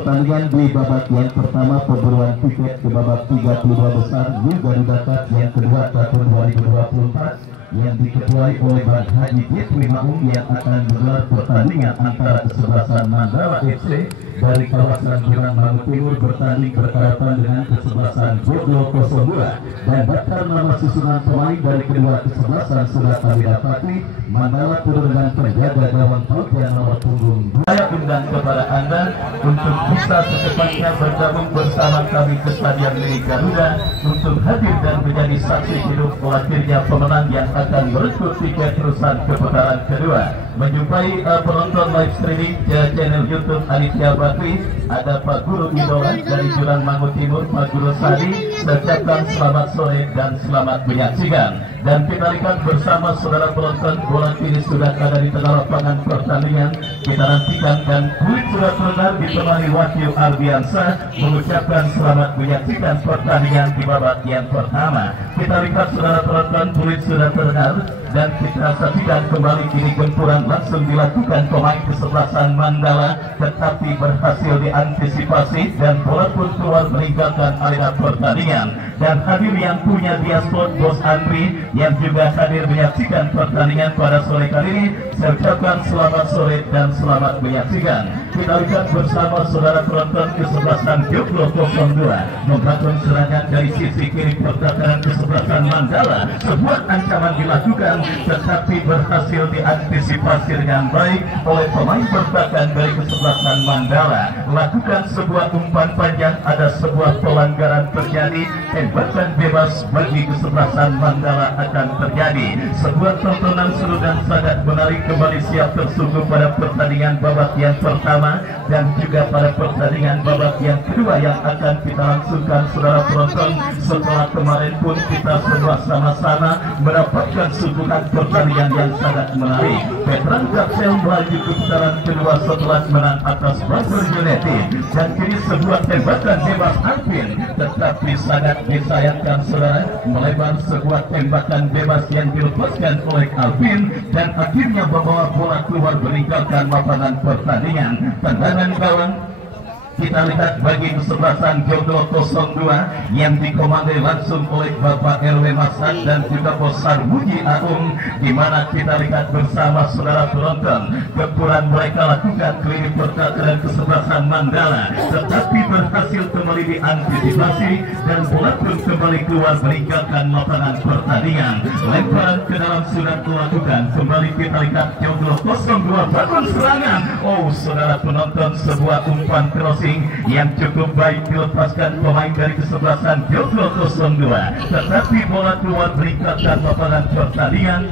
pertandingan di babak yang pertama pemburuan tiket ke babak 32 besar Liga Garuda Cup yang kedua tahun 2024 yang diketuai oleh Bang Haji Jepri Maung yang akan menggelar pertandingan antara kesebelasan Mandala FC dari kawasan Jurang Mangu Timur bertanding berkaitan dengan kesebelasan Joglo 02 dan daftar nama susunan pemain dari kedua kesebelasan sudah kami dapati. Mandala turun dengan penjaga gawang yang nomor punggung 2. Saya undang kepada Anda untuk bisa secepatnya bergabung bersama kami ke Stadion Liga Garuda untuk hadir dan menjadi saksi hidup lahirnya pemenang yang akan merekrut tiket terusan ke putaran kedua. Menjumpai penonton live streaming channel YouTube Aditya Bakri, ada Pak Guru Idola dari Jurang Mangu Timur, Pak Guru Sadi. Saya ucapkan selamat sore dan selamat menyaksikan. Dan kita lihat bersama saudara penonton, bola kini sudah ada di tengah lapangan pertandingan. Kita nantikan dan kulit sudah terdengar ditemani Wahyu Ardiansyah mengucapkan selamat menyaksikan pertandingan di babak yang pertama. Kita lihat saudara penonton, kulit sudah terdengar dan kita saksikan kembali kini gempuran langsung dilakukan pemain kesebelasan Mandala, tetapi berhasil diantisipasi dan bola pun keluar meninggalkan area pertandingan. Dan hadir yang punya Diasport Bos Andri yang juga hadir menyaksikan pertandingan pada sore kali ini. Saya ucapkan selamat sore dan selamat menyaksikan. Kita lihat bersama saudara penonton kesebelasan Joglo 02 membangun serangan dari sisi kiri pertahanan kesebelasan Mandala. Sebuah ancaman dilakukan tetapi berhasil diantisipasi dengan baik oleh pemain pertahanan dari kesebelasan Mandala. Lakukan sebuah umpan panjang, ada sebuah pelanggaran terjadi, tembakan bebas bagi kesebelasan Mandala akan terjadi. Sebuah tontonan seru dan sangat menarik kembali siap tersungguh pada pertandingan babak yang pertama dan juga pada pertandingan babak yang kedua yang akan kita langsungkan saudara penonton. Setelah kemarin pun kita semua sama-sama mendapatkan suguhan pertandingan yang sangat menarik. Veteran Kapsel melaju ke putaran kedua setelah menang atas Bangor United dan kini sebuah tembakan bebas Alvin, tetapi sangat disayangkan saudara, melebar sebuah tembakan bebas yang dilepaskan oleh Alvin dan akhirnya membawa bola keluar meninggalkan lapangan pertandingan. Tendangan gawang kita lihat bagi kesebelasan Joglo 02 yang dikomandoi langsung oleh Bapak RW Masak dan juga Bos Sarmuji Aung, di mana kita lihat bersama saudara penonton gempuran mereka lakukan keliling pertahanan kesebelasan Mandala, tetapi berhasil kembali diantisipasi dan bola pun kembali keluar meninggalkan lapangan pertandingan. Lemparan ke dalam sudah dilakukan, kembali kita lihat Joglo 02 bangun serangan. Oh saudara penonton, sebuah umpan crossing yang cukup baik dilepaskan pemain dari kesebelasan Joglo 02, tetapi bola keluar meninggalkan lapangan pertandingan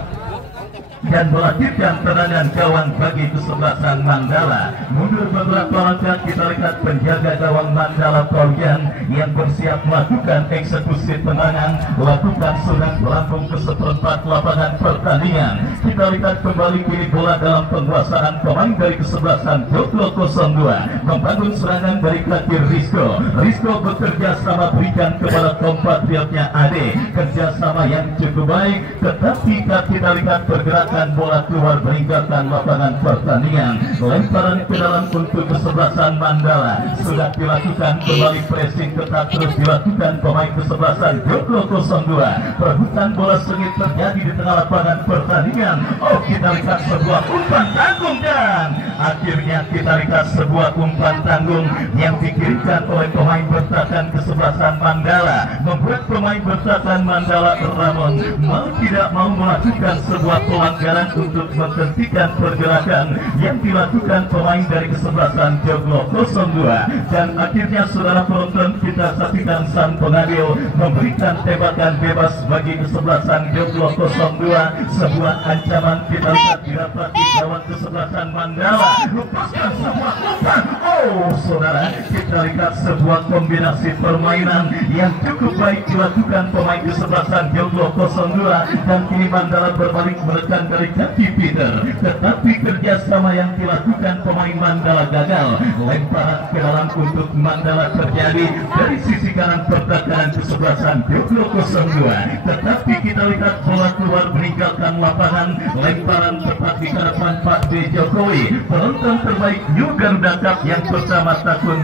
dan melanjutkan tendangan gawang bagi kesebelasan Mandala. Mundur beberapa langkah kita lihat penjaga gawang Mandala Paulian yang bersiap melakukan eksekusi tendangan, lakukan sunat melambung ke seperempat lapangan pertandingan. Kita lihat kembali kini bola dalam penguasaan pemain dari kesebelasan Joglo 02, membangun serangan dari kaki Rizko. Rizko bekerja sama berikan kepada kompatriotnya Ade, kerjasama yang cukup baik, tetapi kita lihat pergerakan bola keluar meninggalkan lapangan pertandingan. Lemparan ke dalam untuk kesebelasan Mandala sudah dilakukan, kembali pressing ketat terus dilakukan pemain kesebelasan Joglo 02. Perebutan bola sengit terjadi di tengah lapangan pertandingan. Oh kita lihat sebuah umpan tanggung dan akhirnya kita lihat sebuah umpan tanggung yang dikirimkan oleh pemain bertahan kesebelasan Mandala, membuat pemain bertahan Mandala Ramon mau tidak mau melakukan sebuah pelanggaran untuk menghentikan pergerakan yang dilakukan pemain dari kesebelasan Joglo 02 dan akhirnya saudara penonton kita saksikan sang pengadil memberikan tembakan bebas bagi kesebelasan Joglo 02. Sebuah ancaman kita lihat didapat di gawang kesebelasan Mandala, lepaskan sebuah umpan. Oh saudara, kita lihat sebuah kombinasi permainan yang cukup baik dilakukan pemain kesebelasan Joglo 02 dan kini Mandala berbalik menekan dari kaki Peter, tetapi kerjasama yang dilakukan pemain Mandala gagal. Lemparan ke dalam untuk Mandala terjadi dari sisi kanan pertahanan kesebelasan Joglo 02, tetapi kita lihat bola keluar meninggalkan lapangan. Lemparan tepat di hadapan Pak B. Jokowi, penonton terbaik New Garuda Cup yang pertama tahun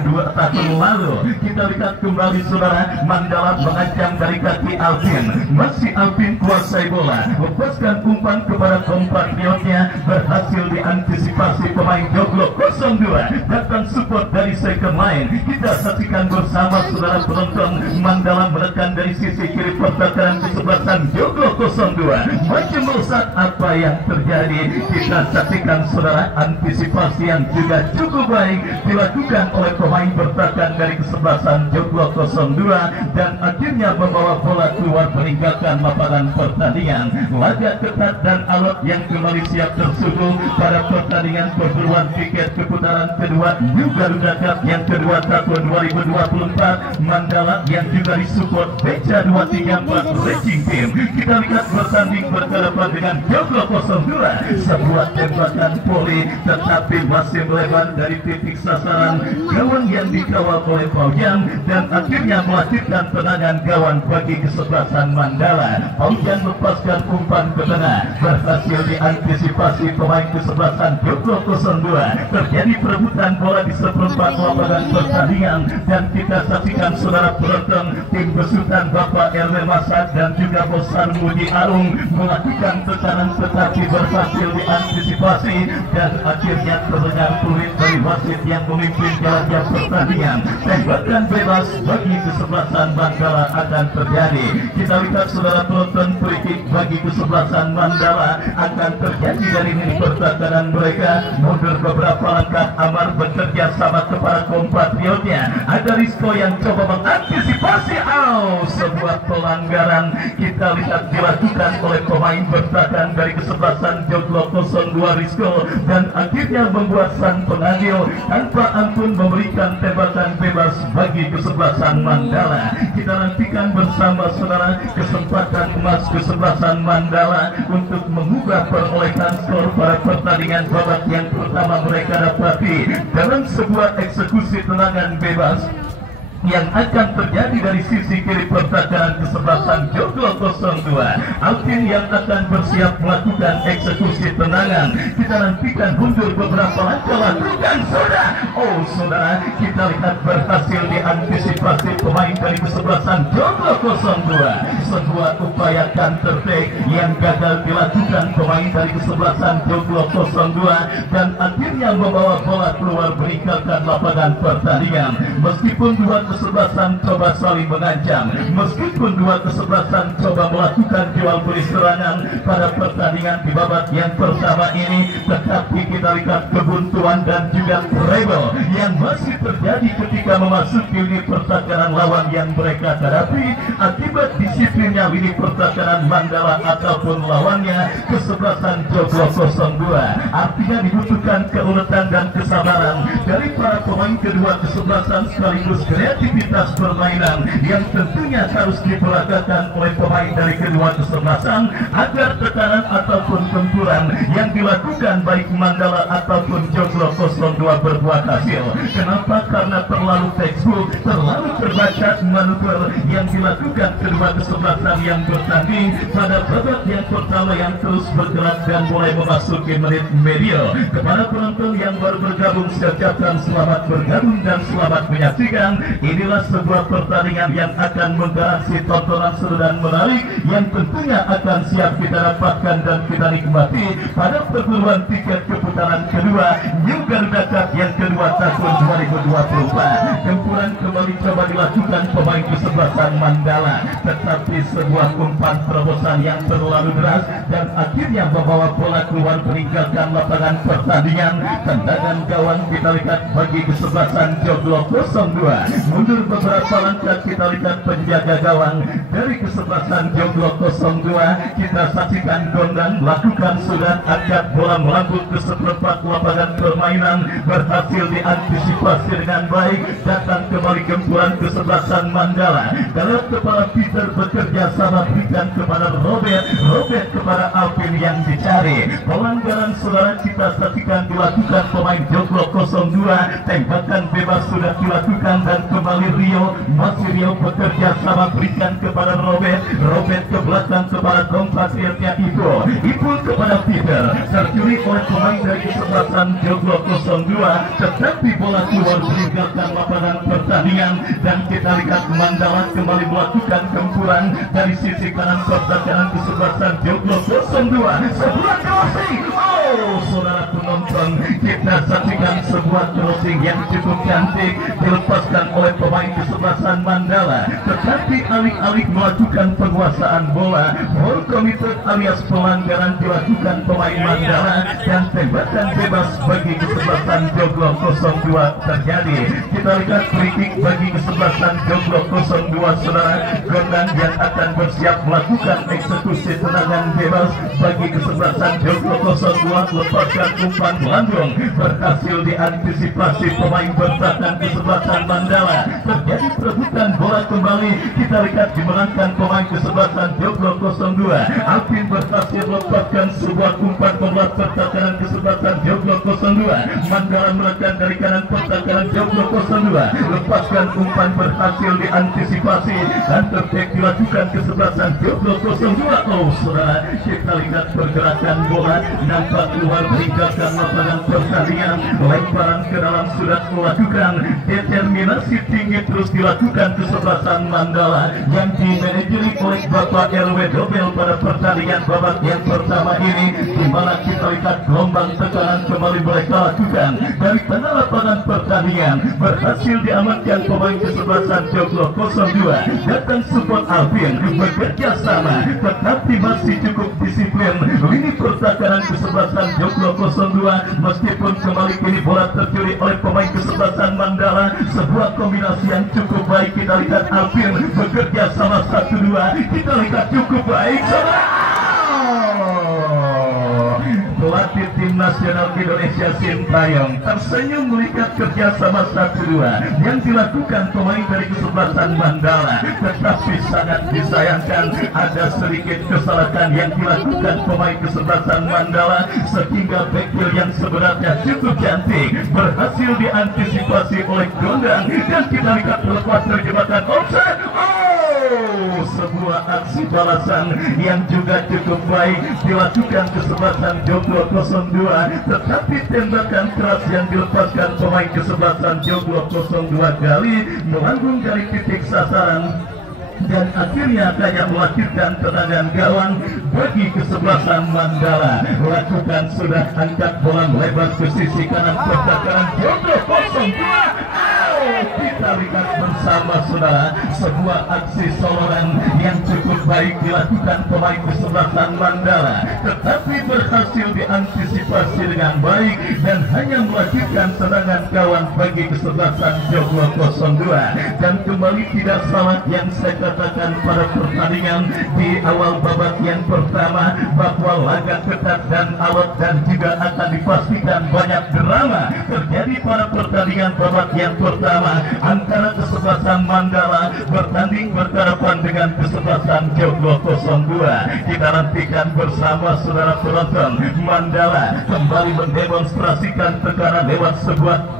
lalu. Kita lihat kembali saudara, Mandala mengancam dari kaki Alvin, masih Alvin kuasai bola, lepaskan umpan kepada kompatriotnya, berhasil diantisipasi pemain Joglo 02, datang support dari second line. Kita saksikan bersama saudara penonton, Mandala menekan dari sisi kiri pertahanan kesebelasan Joglo 02, maju melesat. Apa yang terjadi? Kita saksikan saudara, antisipasi yang juga cukup baik dilakukan oleh pemain bertahan dari kesebelasan Joglo 02 dan akhirnya membawa bola keluar meninggalkan lapangan pertandingan. Laga ketat dan alot yang kembali siap tersuguh pada pertandingan perburuan tiket keputaran kedua New Garuda Cup yang kedua tahun 2024. Mandala yang juga disupport Beca 234 Racing Team. Kita lihat bertanding berhadapan dengan Joglo 02, sebuah tembakan poli tetapi masih melebar dari titik sasaran gawang yang dikawal oleh Paujan dan akhirnya melahirkan tendangan gawang bagi kesebelasan Mandala. Paujan lepaskan umpan ke tengah, berhasil diantisipasi pemain kesebelasan Joglo 02. Terjadi perebutan bola di seperempat lapangan pertandingan dan kita saksikan saudara penonton, tim besutan Bapak RW Masak dan juga Bos Sarmudi Arung melakukan tekanan tetapi berhasil diantisipasi dan akhirnya terdengar peluit dari wasit yang memimpin jalannya pertandingan. Tembakan bebas bagi kesebelasan Mandala akan terjadi. Kita lihat saudara penonton, free kick bagi kesebelasan Mandala akan terjadi dari mini pertahanan mereka. Mundur beberapa langkah, Amar bekerja sama kepada kompatriotnya. Ada Rizko yang coba mengantisipasi. Sebuah pelanggaran kita lihat dilakukan oleh pemain bertahan dari kesebelasan Joglo 02 Rizko dan akhirnya membuat sang pengadil tanpa ampun memberikan tembakan bebas bagi kesebelasan Mandala. Kita nantikan bersama saudara kesempatan emas kesebelasan Mandala untuk mengubah perolehan skor pada pertandingan babak yang pertama mereka dapati dalam sebuah eksekusi tendangan bebas yang akan terjadi dari sisi kiri pertahanan kesebelasan Joglo 02. Alvin yang akan bersiap melakukan eksekusi tendangan. Kita nantikan mundur beberapa langkah, lakukan saudara. Saudara, kita lihat berhasil diantisipasi pemain dari kesebelasan Joglo 02. Sebuah upaya counter attack yang gagal dilakukan pemain dari kesebelasan Joglo 02 dan akhirnya membawa bola keluar meninggalkan lapangan pertandingan. Meskipun dua kesebelasan coba saling mengancam, meskipun dua kesebelasan coba melakukan jual beli serangan pada pertandingan di babak yang pertama ini, tetapi kita lihat kebuntuan dan juga rebel yang masih terjadi ketika memasuki lini pertahanan lawan yang mereka hadapi akibat disiplinnya lini pertahanan Mandala ataupun lawannya kesebelasan Joglo 02. Artinya dibutuhkan keuletan dan kesabaran dari para pemain kedua kesebelasan sekaligus kreativitas permainan yang tentunya harus diperagakan oleh pemain dari kedua kesebelasan agar tekanan ataupun tempuran yang dilakukan baik Mandala ataupun Joglo 02 berbuah hasil. Kenapa? Karena terlalu textbook, terlalu terbaca manuver yang dilakukan kedua kesebelasan yang bertanding pada babak yang pertama yang terus bergerak dan mulai memasuki menit medio. Kepada penonton yang baru bergabung, saya ucapkan selamat bergabung dan selamat menyaksikan. Inilah sebuah pertandingan yang akan menggaransi tontonan seru dan menarik yang tentunya akan siap kita dapatkan dan kita nikmati pada perburuan tiket keputaran kedua New Garuda Cup yang kedua tahun 2024. Tempuran kembali coba dilakukan pemain kesebelasan Mandala, tetapi sebuah umpan terobosan yang terlalu deras dan akhirnya membawa bola keluar meninggalkan lapangan pertandingan. Tendangan gawang kita lihat bagi kesebelasan Joglo 02. mundur beberapa langkah. Kita lihat penjaga gawang dari kesebelasan Joglo 02. Kita saksikan gondang lakukan sudah angkat bola melambung ke seperempat lapangan permainan, berhasil diantisipasi dengan baik. Datang kembali gempuran kesebelasan Mandala. Dalam kepala Peter bekerja sama, berikan kepada Robert kepada Alvin yang dicari. Pelanggaran saudara kita saksikan dilakukan pemain Joglo 02. Tembakan bebas sudah dilakukan dan kembali Rio. Masih Rio bekerja sama, berikan kepada Robert ke belakang kepada compatriotnya Ipo kepada Peter. Tercuri oleh pemain dari kesebelasan Joglo 02, tetapi bola keluar meninggalkan lapangan pertandingan. Dan kita lihat Mandala kembali melakukan gempuran dari sisi kanan pertahanan kesebelasan Joglo 02. Sebuah crossing, saudara penonton, kita saksikan sebuah crossing yang cukup cantik dilepaskan oleh pemain kesebelasan Mandala, tetapi alih-alih melakukan penguasaan bola, ball committed alias pelanggaran dilakukan pemain Mandala dan tembakan bebas bagi kesebelasan Joglo 02 terjadi. Kita lihat free kick bagi kesebelasan Joglo 02, saudara. Gondang yang akan bersiap melakukan eksekusi tendangan bebas bagi kesebelasan Joglo 02. Lepaskan umpan melambung, berhasil diantisipasi pemain bertahan kesebelasan Mandala. Terjadi perebutan bola kembali. Kita lihat dimenangkan pemain kesebelasan Joglo 02. Alvin berhasil melepaskan sebuah umpan membuat pertahanan kesebelasan Joglo 02. Mandala menekan dari kanan pertahanan Joglo 02. Lepaskan umpan berhasil diantisipasi dan tertek dilakukan kesebelasan Joglo 02. Saudara, kita lihat pergerakan bola nampak keluar meninggalkan lapangan pertandingan. Lemparan ke dalam sudah melakukan determinasi tinggi terus dilakukan kesebelasan Mandala yang dimanajeri oleh Bapak RW Dobel pada pertandingan babak yang pertama ini, di mana kita lihat gelombang tekanan kembali mereka lakukan dari tengah lapangan pertandingan. Berhasil diamankan pemain kesebelasan Joglo 02. Datang support Alvin bekerja sama, tetapi masih cukup disiplin lini pertahanan kesebelasan Joglo 02. Meskipun kembali kini bola tercuri oleh pemain kesebelasan Mandala, sebuah kombinasi yang cukup baik. Kita lihat Alvin bekerja sama 1-2. Kita lihat cukup baik, pelatih tim nasional Indonesia Sintayong tersenyum melihat kerjasama 1-2 yang dilakukan pemain dari kesebelasan Mandala. Tetapi sangat disayangkan ada sedikit kesalahan yang dilakukan pemain kesebelasan Mandala, sehingga backfield yang sebenarnya cukup cantik berhasil diantisipasi oleh Gondang dan kita lihat lepas terjebakkan offside. Sebuah aksi balasan yang juga cukup baik dilakukan kesebelasan Joglo 02, tetapi tembakan keras yang dilepaskan pemain kesebelasan Joglo 02 kali melambung dari titik sasaran dan akhirnya kayak melahirkan tendangan gawang bagi kesebelasan Mandala. Lakukan sudah angkat bola melebar ke sisi kanan pertahanan Joglo 02. Kita lihat bersama saudara sebuah aksi soloran yang cukup baik dilakukan pemain kesebelasan Mandala, tetapi berhasil diantisipasi dengan baik dan hanya melahirkan tendangan gawang bagi kesebelasan Joglo 02. Dan kembali tidak salah yang saya katakan pada pertandingan di awal babak yang pertama, bahwa laga ketat dan alot dan juga akan dipastikan banyak drama terjadi pada pertandingan babak yang pertama antara kesebelasan Mandala bertanding berhadapan dengan kesebelasan Joglo 02. Kita nantikan bersama saudara penonton. Mandala kembali mendemonstrasikan tekanan lewat sebuah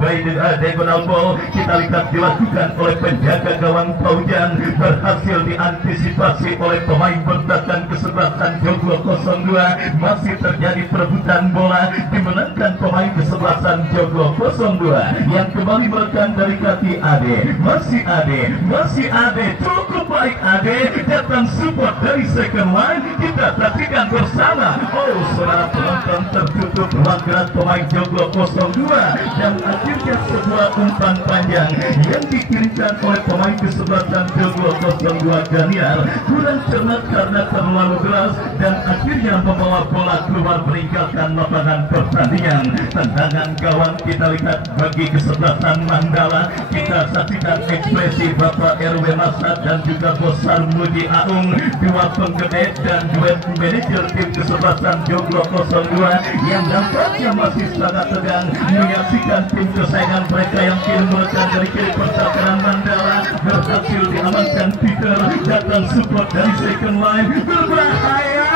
diagonal ball. Kita lihat dilakukan oleh penjaga gawang Paujan, berhasil diantisipasi oleh pemain bertahan kesebelasan Joglo 02. Masih terjadi perebutan bola, dimenangkan pemain kesebelasan Joglo 02 yang kembali merekam dari kaki Ade. Masih Ade cukup baik Ade, datang support dari second line. Kita saksikan bersama. Oh saudara penonton, tertutup ruang gerak pemain Joglo 02 dan akhirnya sebuah umpan panjang yang dikirimkan oleh pemain kesebelasan Joglo 02 Ganiar kurang cermat karena terlalu deras dan akhirnya membawa bola keluar meninggalkan lapangan pertandingan. Tendangan gawang kita lihat bagi kesebelasan Mandala. Kita saksikan ekspresi Bapak RW Masa dan juga Bos Sarmuji Aung, dua penggede dan duet manajer tim kesebelasan Joglo 02 yang nampaknya masih sangat tegang menyaksikan tim kesayangan mereka yang kini melekat dari kiri pertahanan Mandala berhasil diamankan. Peter datang support dari second line, berbahaya.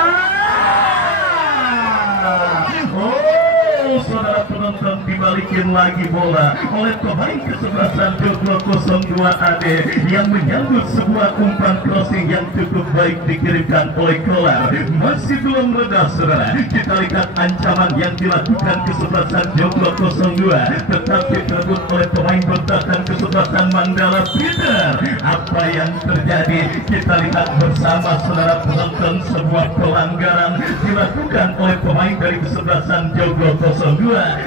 Saudara penonton, dibalikin lagi bola oleh pemain kesebelasan Joglo 02 AD yang menyambut sebuah umpan crossing yang cukup baik dikirimkan oleh Kolar. Masih belum reda saudara, kita lihat ancaman yang dilakukan kesebelasan Joglo 02 tetapi terebut oleh pemain bertahan kesebelasan Mandala Peter. Apa yang terjadi? Kita lihat bersama saudara penonton, sebuah pelanggaran dilakukan oleh pemain dari kesebelasan Joglo 02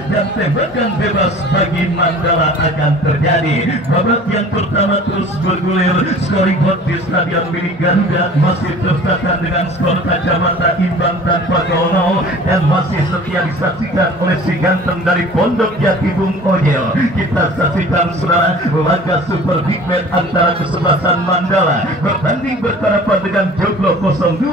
dan tembakan bebas bagi Mandala akan terjadi. Babak yang pertama terus bergulir, scoring board di Stadion milik Garuda masih tercatat dengan skor kacamata imbang tanpa gol dan masih setia disaksikan oleh si ganteng dari Pondok Jati Bung Ojel. Kita saksikan saudara laga super big match antara kesebelasan Mandala bertanding berhadapan dengan Joglo 02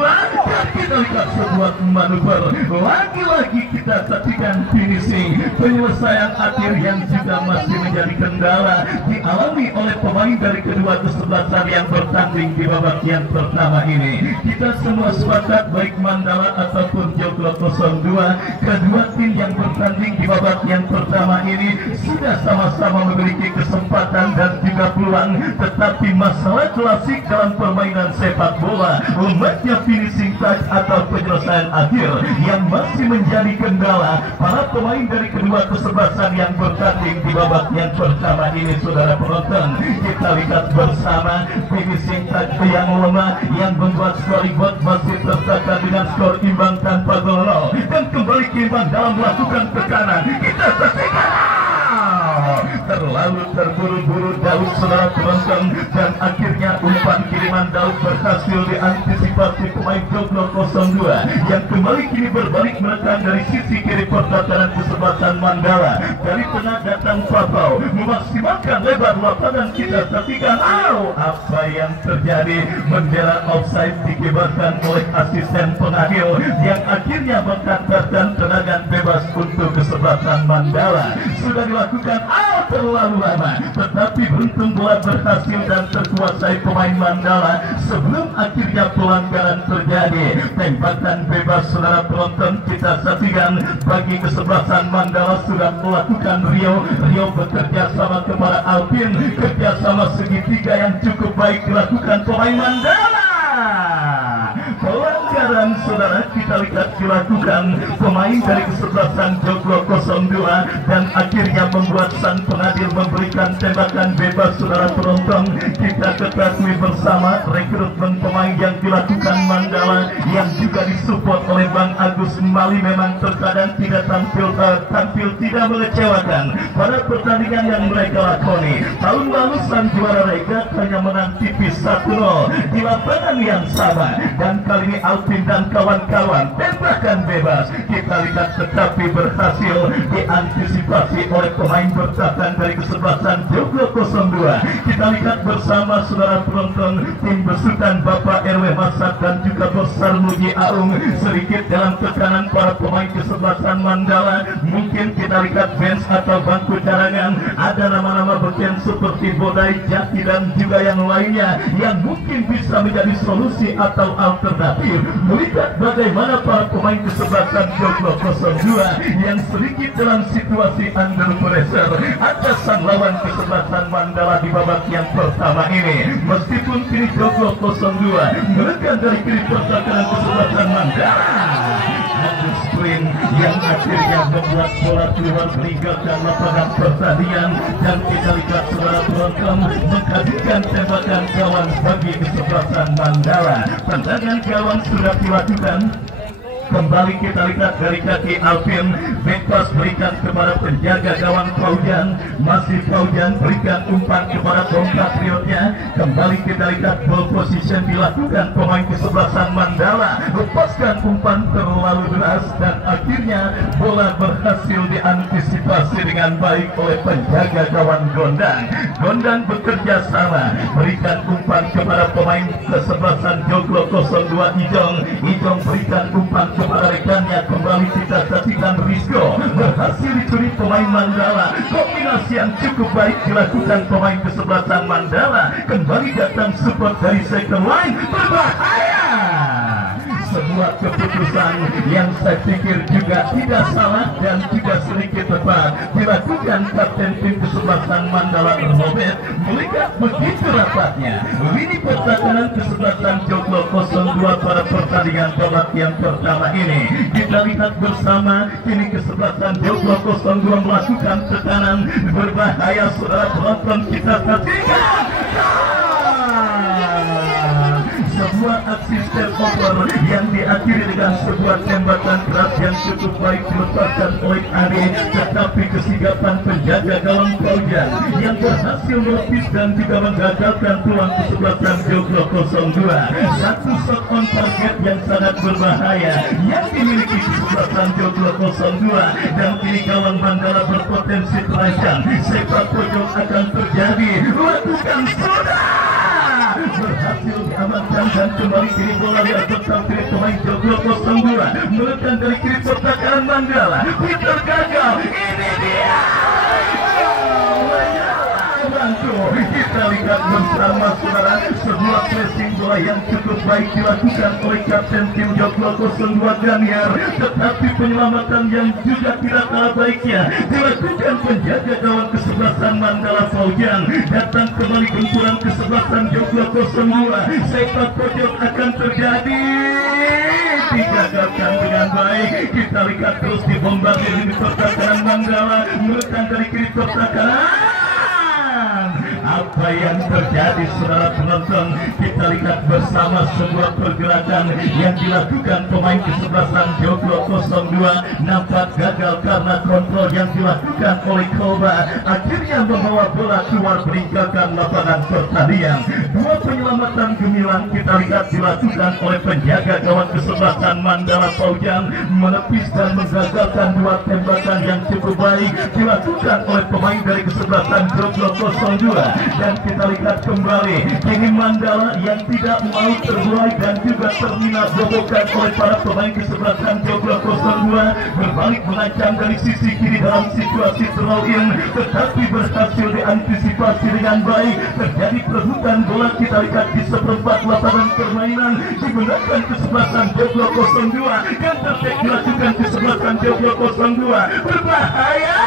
dan kita lihat sebuah manuver. Lagi-lagi kita saksikan finishing, penyelesaian akhir yang juga masih menjadi kendala dialami oleh pemain dari kedua kesebelasan yang bertanding di babak yang pertama ini. Kita semua sepakat baik Mandala ataupun Joglo 02, kedua tim yang bertanding di babak yang pertama ini sudah sama-sama memiliki kesempatan dan juga peluang, tetapi masalah klasik dalam permainan sepak bola, lemahnya finishing touch atau penyelesaian akhir yang masih menjadi kendala para pemain dari kedua kesebelasan yang bertanding di babak yang pertama ini. Saudara penonton, kita lihat bersama finishing touch yang lemah yang membuat scoring board masih tercatat dengan skor imbang tanpa gol dan kembali imbang dalam melakukan tekanan. Kita saksikan terlalu terburu-buru Daud saudara penonton dan akhirnya umpan kiriman Daud berhasil diantisipasi pemain Joglo 02 yang kembali kini berbalik menekan dari sisi kiri pertahanan kesebelasan Mandala. Dari tengah datang Papau memaksimalkan lebar lapangan. Kita saksikan apa yang terjadi. Bendera offside dikibarkan oleh asisten pengadil yang akhirnya mengkatakan tendangan bebas untuk kesebelasan Mandala. Sudah dilakukan terlalu lama, tetapi beruntung bola berhasil dan terkuasai pemain Mandala sebelum akhirnya pelanggaran terjadi. Tembakan bebas saudara penonton kita saksikan bagi kesebelasan Mandala sudah melakukan Rio bekerja sama kepada Alvin, kerjasama segitiga yang cukup baik dilakukan pemain Mandala. Pelanggaran saudara kita lihat dilakukan pemain dari kesebelasan Joglo 02 dan akhirnya membuat sang pengadil memberikan tembakan bebas. Saudara penonton, kita ketahui bersama rekrutmen pemain yang dilakukan Mandala yang juga disupport oleh Bang Agus Mali memang terkadang tidak tampil tidak mengecewakan pada pertandingan yang mereka lakoni. Tahun lalu sang juara regat hanya menang tipis 1-0 di lapangan yang sama, dan kali ini Alvin dan kawan-kawan tembakan bebas kita lihat tetapi berhasil diantisipasi oleh pemain bertahan dari kesebelasan Joglo 02. Kita lihat bersama saudara penonton, tim besutan Bapak RW Masak dan juga Bos Sarmuji Aung sedikit dalam tekanan para pemain kesebelasan Mandala. Mungkin kita lihat bench atau bangku cadangan ada nama-nama beken seperti Bodai, Jati dan juga yang lainnya yang mungkin bisa menjadi solusi atau alternatif melihat bagaimana para pemain kesebelasan Joglo 02 yang sedikit dalam situasi under pressure atas sang lawan kesebelasan Mandala di babak yang pertama ini. Meskipun kini Joglo 02 menekan dari kiri pertahanan kesebelasan Mandala, disiplin yang akhirnya membuat bola keluar meninggalkan lapangan pertandingan. Dan kita lihat saudara penonton menghadirkan tembakan gawang bagi kesebelasan Mandala. Tendangan gawang sudah dilakukan. Kembali kita lihat dari kaki Alvin, bebas berikan kepada penjaga gawang Paujan. Masih Paujan berikan umpan kepada compatriotnya. Kembali kita lihat ball position dilakukan pemain kesebelasan Mandala. Lepaskan umpan terlalu deras dan akhirnya bola berhasil diantisipasi dengan baik oleh penjaga gawang Gondang. Gondang bekerja sama berikan umpan kepada pemain kesebelasan Joglo 02 Ijong. Ijong berikan umpan kepada rekannya. Kembali kita saksikan Rizko berhasil dicuri pemain Mandala. Kombinasi yang cukup baik dilakukan pemain kesebelasan Mandala. Kembali datang support dari second line. Berbahaya. Sebuah keputusan yang saya pikir juga tidak salah dan tidak sedikit tepat dilakukan kapten tim kesebelasan Mandala Robert. Melihat begitu rapatnya lini pertahanan kesebelasan Joglo 02 pada pertandingan babak yang pertama ini. Kita lihat bersama kini kesebelasan Joglo 02 melakukan tekanan berbahaya. Saudara penonton kita saksikan sebuah aksi step over yang diakhiri dengan sebuah tembakan keras yang cukup baik dilepaskan oleh Ade, tetapi kesigapan penjaga gawang Paujan yang berhasil melepis dan juga menggagalkan peluang kesebelasan Joglo 02. Satu shot on target yang sangat berbahaya yang dimiliki kesebelasan Joglo 02 dan kini gawang Mandala berpotensi terancam. Sepak pojok akan terjadi. Lakukan sudah berhasil diamankan dan kembali kiri bola diatur kiri pemain Joglo 02 menekan dari kiri pertahanan Mandala. Peter gagal. Ini dia. Kita lihat bersama saudara sebuah pressing bola yang cukup baik dilakukan oleh kapten tim Joglo 02 Daniar, tetapi penyelamatan yang juga tidak kalah baiknya dilakukan penjaga gawang kesebelasan Mandala Paujan. Datang kembali gempuran kesebelasan Joglo 02. Sepak pojok akan terjadi. Digagalkan dengan baik. Kita lihat terus dibombardir di pertahanan Mandala menekan dari kiri pertahanan. Apa yang terjadi saudara penonton? Kita lihat bersama sebuah pergerakan yang dilakukan pemain kesebelasan Joglo 02 nampak gagal karena kontrol yang dilakukan oleh Koba akhirnya membawa bola keluar meninggalkan lapangan pertandingan. Dua penyelamatan gemilang kita lihat dilakukan oleh penjaga gawang kesebelasan Mandala Paujan menepis dan menggagalkan dua tembakan yang cukup baik dilakukan oleh pemain dari kesebelasan Joglo 02. Dan kita lihat kembali kini Mandala yang tidak mau terbuai dan juga terminal bobokan oleh para pemain kesebelasan Joglo 02 berbalik mengancam dari sisi kiri dalam situasi throw-in, tetapi berhasil diantisipasi dengan baik. Terjadi perebutan bola kita lihat di seperempat lapangan permainan digunakan kesebelasan Joglo 02 dan tertek dilakukan kesebelasan Joglo 02. Berbahaya.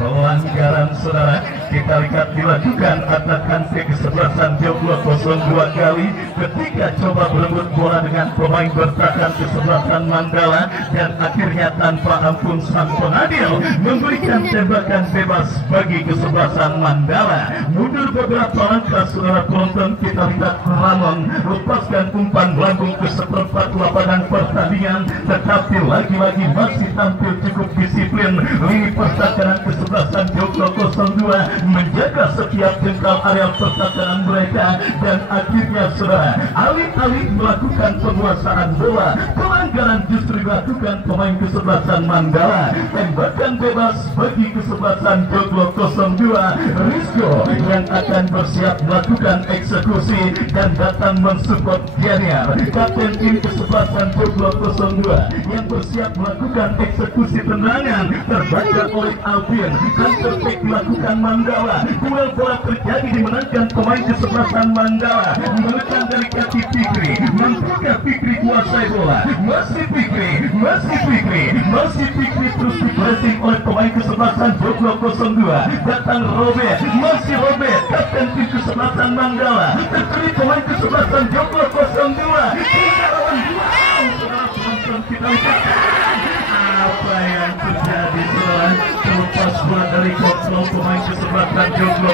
Pelanggaran saudara kita lihat dilakukan atakan ke kesebelasan Joglo 02 kali ketika coba berebut bola dengan pemain bertahan kesebelasan Mandala dan akhirnya tanpa ampun sang pengadil memberikan tembakan bebas bagi kesebelasan Mandala. Mundur beberapa langkah saudara penonton, kita lihat Ramon lepaskan umpan lambung ke seperempat lapangan pertandingan, tetapi lagi-lagi masih tampil cukup disiplin lini pertahanan kesebelasan Joglo 02 menjaga setiap jengkal area pertahanan mereka dan akhirnya saudara alih-alih melakukan penguasaan bola pelanggaran justru dilakukan pemain kesebelasan Mandala. Tembakan bebas bagi kesebelasan Joglo 02. Rizko yang akan bersiap melakukan eksekusi dan datang mensupport Daniar kapten tim kesebelasan Joglo 02 yang bersiap melakukan eksekusi tendangan terbaca oleh Alvin. Counter-attack dilakukan Mandala. Duel bola terjadi dimenangkan pemain kesebelasan Mandala. Menekan dari kaki Fikri. Mampukah Fikri kuasai bola? Masih Fikri terus di-pressing oleh pemain kesebelasan Joglo 02. Datang Robert. Masih Robert. Kapten tim kesebelasan Mandala. Terjadi pemain kesebelasan Joglo 02. Kita lawan 2. Kita lihat kesebelasan Joglo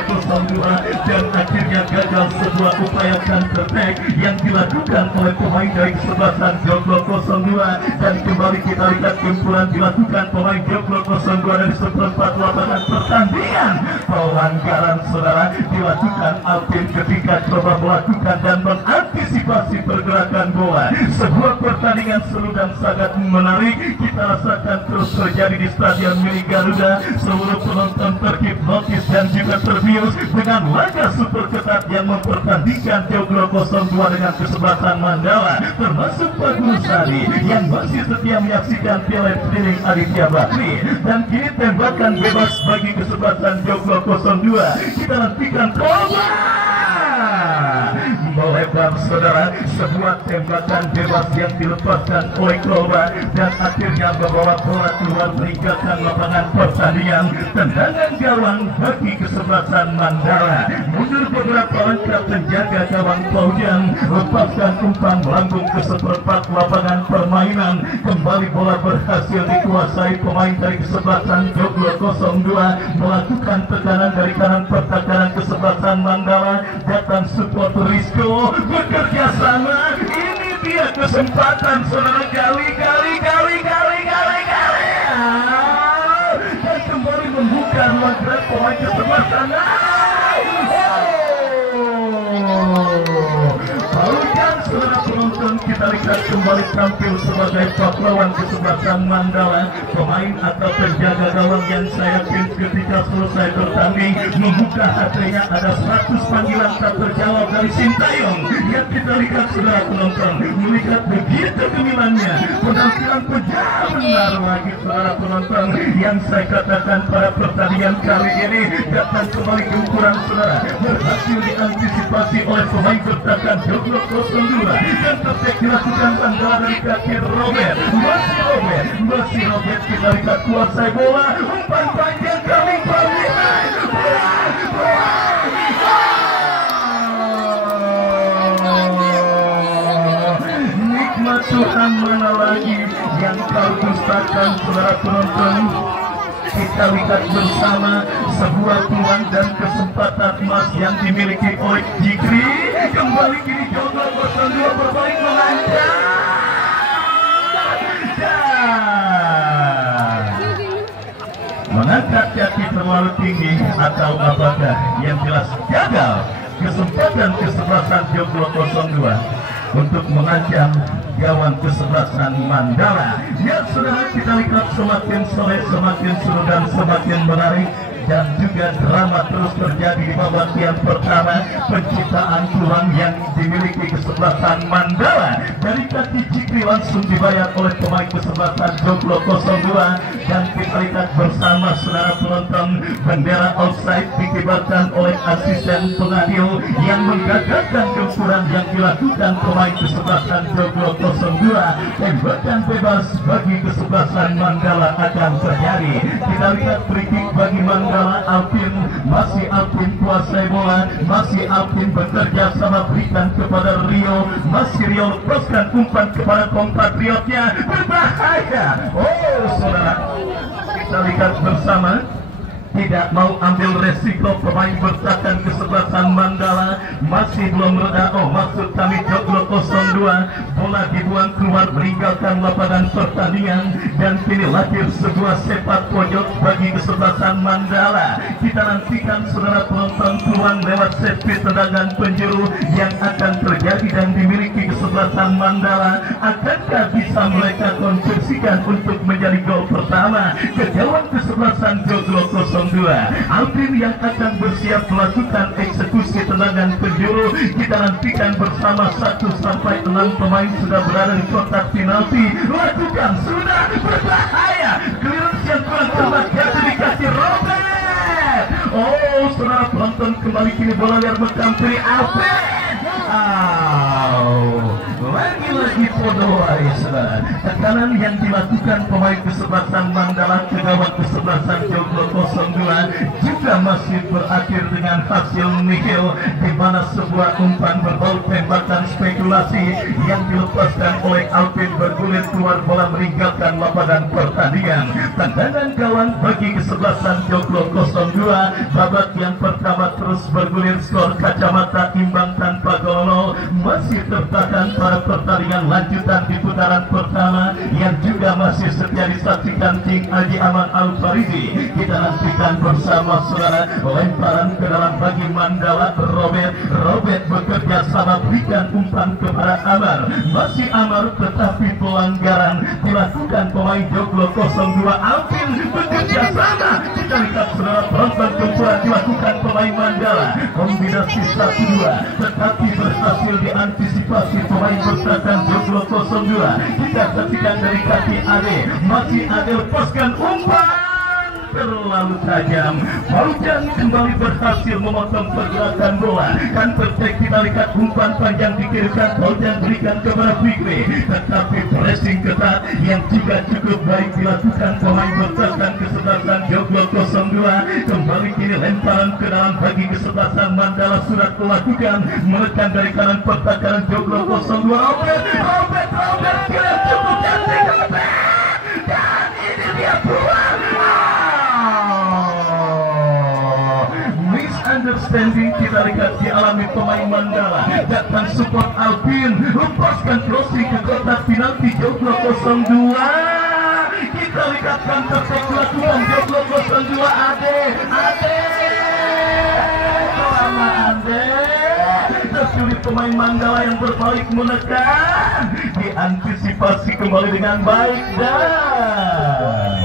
02 dan akhirnya gagal sebuah upaya counter attack yang dilakukan oleh pemain dari kesebelasan Joglo 02 dan kembali kita lihat gempuran dilakukan pemain Joglo 02 dari seperempat lapangan pertandingan. Pelanggaran saudara dilakukan Alvin ketika coba melakukan dan mengantisipasi pergerakan bola. Sebuah pertandingan seru dan sangat menarik kita rasakan terus terjadi di Stadion milik Garuda. Seluruh penonton terhipnotis dan juga terbius dengan laga super ketat yang mempertandingkan Joglo 02 dengan kesebelasan Mandala, termasuk Pak Gusari yang masih setia menyaksikan Piala Streaming Aditya Bakri. Dan kini tembakan bebas bagi kesebelasan Joglo 02. Kita nantikan bola melebar saudara, sebuah tembakan bebas yang dilepaskan oleh Kloba dan akhirnya membawa bola keluar meninggalkan lapangan pertandingan. Tendangan gawang bagi kesebelasan Mandala. Mundur beberapa langkah penjaga gawang Paujan, lepaskan umpan melambung ke seperempat lapangan permainan. Kembali bola berhasil dikuasai pemain dari kesebelasan Joglo 02, melakukan tekanan dari kanan pertahanan kesebelasan Mandala. Datang support Rizko bekerja sama. Ini dia kesempatan saudara, gali dan kembali membuka ruang gerak pemain kesebelasan. Paujan saudara penonton, kita lihat kembali tampil sebagai pahlawan kesebelasan Mandala, pemain atau penjaga gawang yang saya yakin ketika selesai bertanding membuka hatinya ada 100 panggilan tak terjawab dari Sintayong. Yang kita lihat saudara penonton, melihat begitu gemilannya penampilan pejam benar lagi saudara penonton. Yang saya katakan pada pertandingan kali ini datang kembali gempuran saudara, berhasil diantisipasi oleh pemain bertahan Joglo 02 dan tertek dilakukan Mandala dari kaki Robert. Masih Robert kita lihat kuasai bola, umpan panjang kali panggilan. Nikmat Tuhan mana lagi yang kau dustakan saudara penonton. Kita lihat bersama sebuah peluang dan kesempatan emas yang dimiliki oleh Jikri. Kembali kini Joglo 02 berbalik mengancam mengangkat kaki terlalu tinggi atau apakah yang jelas gagal kesempatan kesebelasan Joglo 02 untuk mengancam gawang kesebelasan Mandala. Ya saudara, kita lihat semakin sore semakin seru dan semakin menarik dan juga drama terus terjadi di babak yang pertama. Penciptaan peluang yang dimiliki kesebelasan Mandala dari kaki Jikri langsung dibayar oleh pemain kesebelasan Joglo 02 dan kita lihat bersama saudara penonton bendera offside dikibarkan oleh asisten pengadil yang menggagalkan gempuran yang dilakukan pemain kesebelasan Joglo 02. Tembakan bebas bagi kesebelasan Mandala akan terjadi. Kita lihat free kick bagi Mandala. Alvin, masih Alvin kuasai bola, masih Alvin bekerja sama berikan kepada Rio, masih Rio lepaskan umpan kepada kompatriotnya, berbahaya. Oh saudara, kita lihat bersama tidak mau ambil resiko pemain bertahan kesebelasan Mandala masih belum reda. Oh maksud kami Joglo 02, bola dibuang keluar meninggalkan lapangan pertandingan dan kini lahir sebuah sepak pojok bagi kesebelasan Mandala. Kita nantikan saudara penonton peluang lewat sepi tendangan penjuru yang akan terjadi dan dimiliki kesebelasan Mandala. Akankah bisa mereka konversikan untuk menjadi gol pertama ke gawang kesebelasan Joglo 02? Alvin yang akan bersiap melakukan eksekusi tendangan penjuru. Kita nantikan bersama 1 sampai 6 pemain sudah berada di kotak penalti. Lakukan, sudah berbahaya. Clearance yang kurang tepat jatuh di kaki Robert. Oh saudara penonton, kembali kini bola liar berkampuri Alvin. lagi-lagi Podowai, saudara. Tekanan yang dilakukan pemain kesebelasan Mandala ke gawang kesebelasan Joglo 02 juga masih berakhir dengan hasil nihil, di mana sebuah umpan berbau tembakan spekulasi yang dilepaskan oleh Alvin bergulir keluar bola meninggalkan lapangan pertandingan. Tendangan gawang bagi kesebelasan Joglo 02. Babak yang pertama terus bergulir, skor kacamata imbang tanpa gol. Masih tertahan pada pertandingan lanjutan di putaran pertama yang juga masih setia disaksikan King Haji Aman Al-Faridi. Kita nantikan bersama saudara. Lemparan ke dalam bagi Mandala. Robert bekerja sama berikan umpan kepada Amar. Masih Amar, tetapi pelanggaran dilakukan pemain Joglo 02. Alvin bekerja sama. Kita lihat saudara, penonton gempuran dilakukan pemain Mandala. Kombinasi 1-2 tetapi berhasil diantisipasi pemain bertahan Joglo 02. Kita saksikan dari kaki Ade. Masih Ade lepaskan umpan terlalu tajam. Fauzan kembali berhasil memotong pergerakan bola. Kan perfect, kita lihat umpan panjang dikirimkan, Fauzan berikan kepada Fikri, tetapi pressing ketat yang juga cukup baik dilakukan pemain bertahan kesebelasan Joglo 02. Kembali kini lemparan ke dalam bagi kesebelasan Mandala sudah melakukan menekan dari kanan pertahanan Joglo 02. Robert kira cukup cantik, dan ini dia buang. Misunderstanding kita lihat dialami pemain Mandala. Datang support Alvin, lepaskan crossing ke kotak penalti Joglo 02. Kita lihat counter attack dilakukan Joglo 02. Ade selama Ade tersulit pemain Mandala yang berbalik menekan, diantisipasi kembali dengan baik dan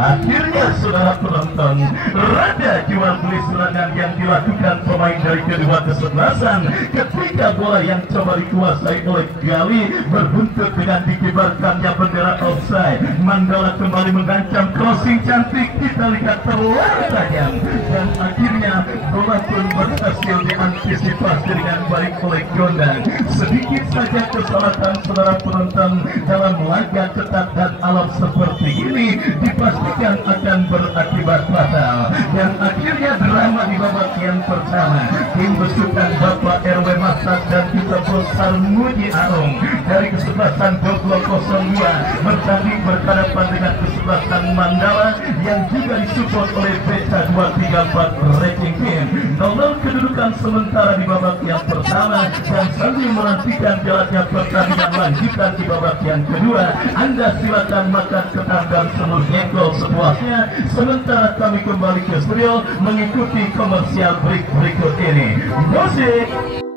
akhirnya saudara penonton, rada jual beli serangan yang dilakukan pemain dari kedua kesebelasan ketika bola yang coba dikuasai oleh Gali berbuntut dengan dikibarkannya bendera offside. Mandala kembali mengancam crossing cantik, kita lihat terlalu tajam, dan akhirnya bola pun berhasil diantisipasi dengan baik oleh Gondang. Sedikit saja kesalahan saudara penonton dalam laga ketat dan alam seperti ini dipastikan akan berakibat fatal, dan akhirnya drama di babak yang pertama. Tim besukan Bapak RW Masak dan juga Bos Sarmuji Arung dari kesebelasan Joglo 02 bertanding berhadapan dengan kesebelasan Mandala yang juga disupport oleh Beta 234 Racing Team. 0 kedudukan sementara di babak yang pertama, dan sambil menantikan jalannya pertandingan lanjutan di babak yang kedua, Anda silakan makan ketan dan semur jengkol sepuasnya, sementara kami kembali ke studio mengikuti komersial break berikut ini. Musik.